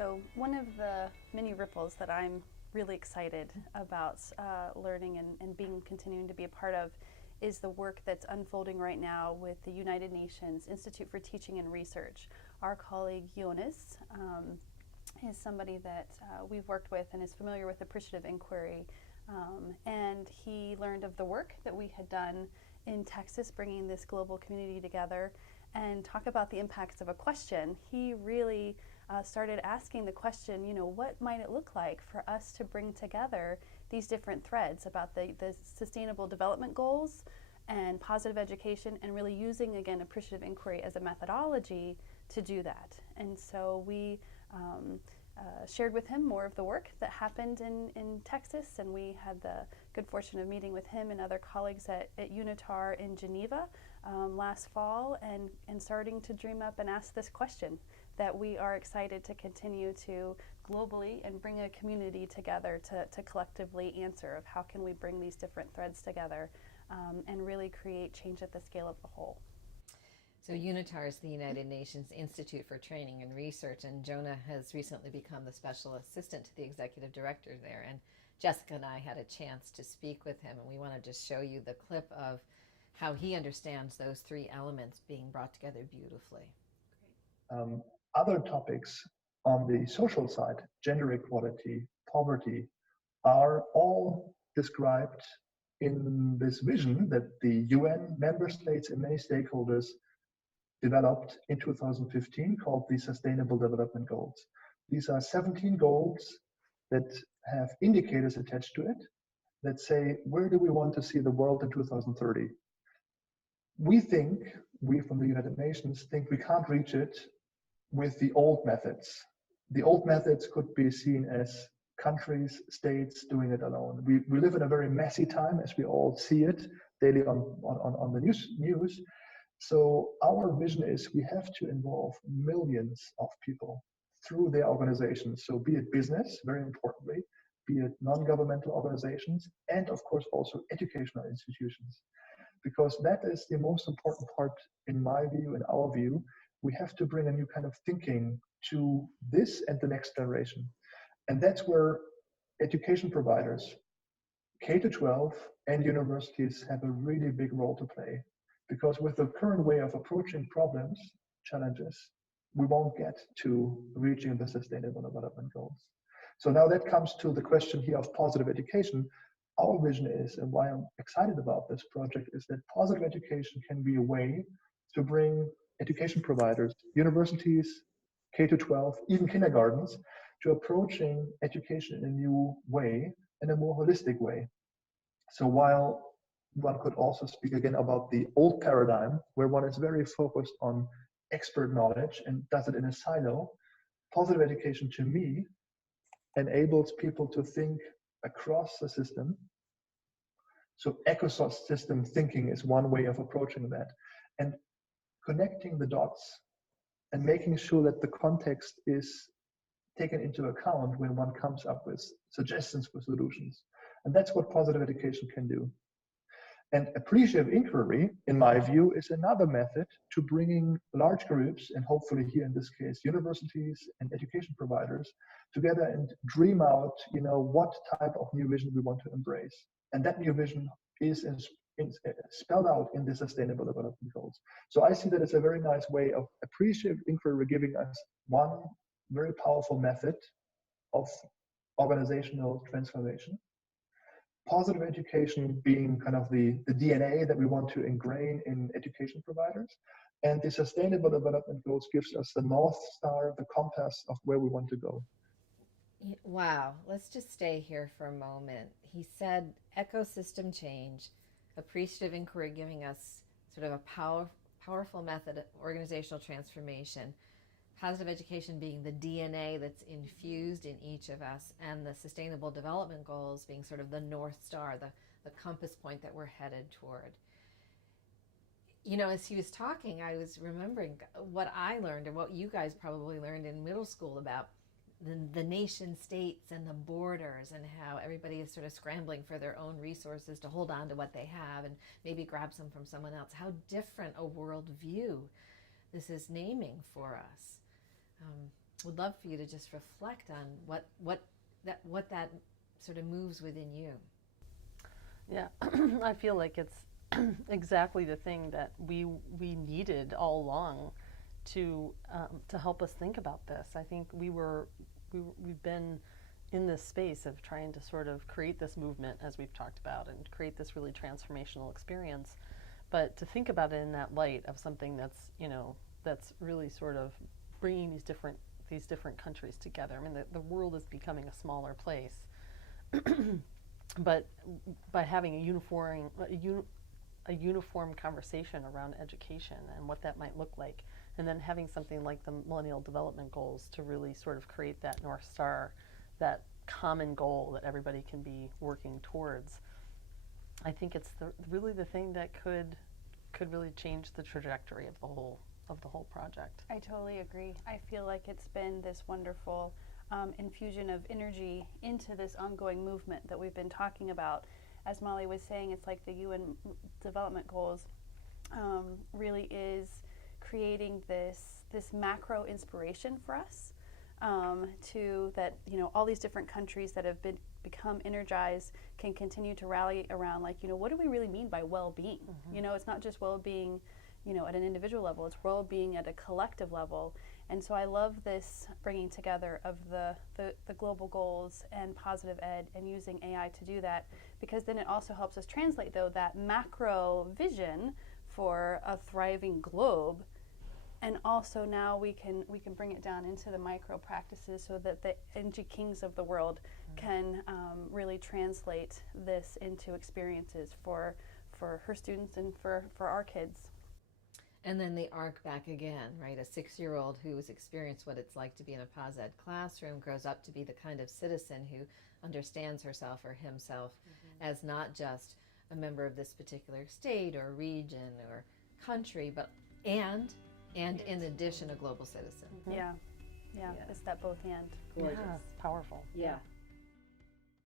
So one of the many ripples that I'm really excited about learning and continuing to be a part of is the work that's unfolding right now with the United Nations Institute for Teaching and Research. Our colleague Jonas is somebody that we've worked with and is familiar with appreciative inquiry. And he learned of the work that we had done in Texas, bringing this global community together, and talk about the impacts of a question. He really started asking the question, what might it look like for us to bring together these different threads about the Sustainable Development Goals and positive education, and really using, again, appreciative inquiry as a methodology to do that. And so we shared with him more of the work that happened in Texas, and we had the good fortune of meeting with him and other colleagues at UNITAR in Geneva last fall, and starting to dream up and ask this question that we are excited to continue to globally and bring a community together to collectively answer of how can we bring these different threads together and really create change at the scale of the whole. So UNITAR is the United Nations Institute for Training and Research, and Jonah has recently become the special assistant to the executive director there. And Jessica and I had a chance to speak with him, and we want to just show you the clip of how he understands those three elements being brought together beautifully. Other topics on the social side, gender equality, poverty, are all described in this vision that the UN member states and many stakeholders developed in 2015 called the Sustainable Development Goals. These are 17 goals that have indicators attached to it that say, where do we want to see the world in 2030? We from the United Nations think we can't reach it with the old methods. The old methods could be seen as countries, states doing it alone. We live in a very messy time, as we all see it daily on the news. So our vision is we have to involve millions of people through their organizations. So be it business, very importantly, be it non-governmental organizations, and of course also educational institutions. Because that is the most important part in my view, in our view. We have to bring a new kind of thinking to this and the next generation. And that's where education providers, K-12 and universities have a really big role to play. Because with the current way of approaching problems, challenges, we won't get to reaching the Sustainable Development Goals. So now that comes to the question here of positive education. Our vision is, and why I'm excited about this project, is that positive education can be a way to bring education providers, universities, K-12, even kindergartens, to approaching education in a new way, in a more holistic way. So while one could also speak again about the old paradigm, where one is very focused on expert knowledge and does it in a silo, positive education to me enables people to think across the system. So ecosystem thinking is one way of approaching that. And connecting the dots and making sure that the context is taken into account when one comes up with suggestions for solutions. And that's what positive education can do. And appreciative inquiry, in my view, is another method to bringing large groups, and hopefully here in this case, universities and education providers, together and dream out, what type of new vision we want to embrace. And that new vision is spelled out in the Sustainable Development Goals. So I see that as a very nice way of appreciative inquiry giving us one very powerful method of organizational transformation. Positive education being kind of the DNA that we want to ingrain in education providers. And the Sustainable Development Goals gives us the North Star, the compass of where we want to go. Wow, let's just stay here for a moment. He said ecosystem change, appreciative inquiry giving us sort of a powerful method of organizational transformation, positive education being the DNA that's infused in each of us, and the Sustainable Development Goals being sort of the North Star, the compass point that we're headed toward. As he was talking, I was remembering what I learned and what you guys probably learned in middle school about the nation states and the borders, and how everybody is sort of scrambling for their own resources to hold on to what they have and maybe grab some from someone else. How different a worldview this is naming for us. would love for you to just reflect on what that sort of moves within you. Yeah, I feel like it's exactly the thing that we needed all along to help us think about this. I think we've been in this space of trying to sort of create this movement, as we've talked about, and create this really transformational experience. But to think about it in that light of something that's, you know, that's really sort of bringing these different countries together. I mean, the world is becoming a smaller place, but by having a uniform conversation around education and what that might look like, and then having something like the Millennial Development Goals to really sort of create that North Star, that common goal that everybody can be working towards. I think it's really the thing that could really change the trajectory of the whole project. I totally agree. I feel like it's been this wonderful infusion of energy into this ongoing movement that we've been talking about. As Molly was saying, it's like the UN Development Goals really is creating this macro inspiration for us to that, you know, all these different countries that have become energized can continue to rally around, like, you know, what do we really mean by well-being? Mm-hmm. You know, it's not just well-being, you know, at an individual level, it's well-being at a collective level. And so I love this bringing together of the global goals and positive ed and using AI to do that, because then it also helps us translate, though, that macro vision for a thriving globe. And also now we can bring it down into the micro practices so that the energy kings of the world can really translate this into experiences for her students and for our kids. And then the arc back again, right? A 6-year-old who has experienced what it's like to be in a phys ed classroom grows up to be the kind of citizen who understands herself or himself as not just a member of this particular state or region or country, but and in addition a global citizen. Yeah, it's that both and. Gorgeous. Yeah, powerful. Yeah.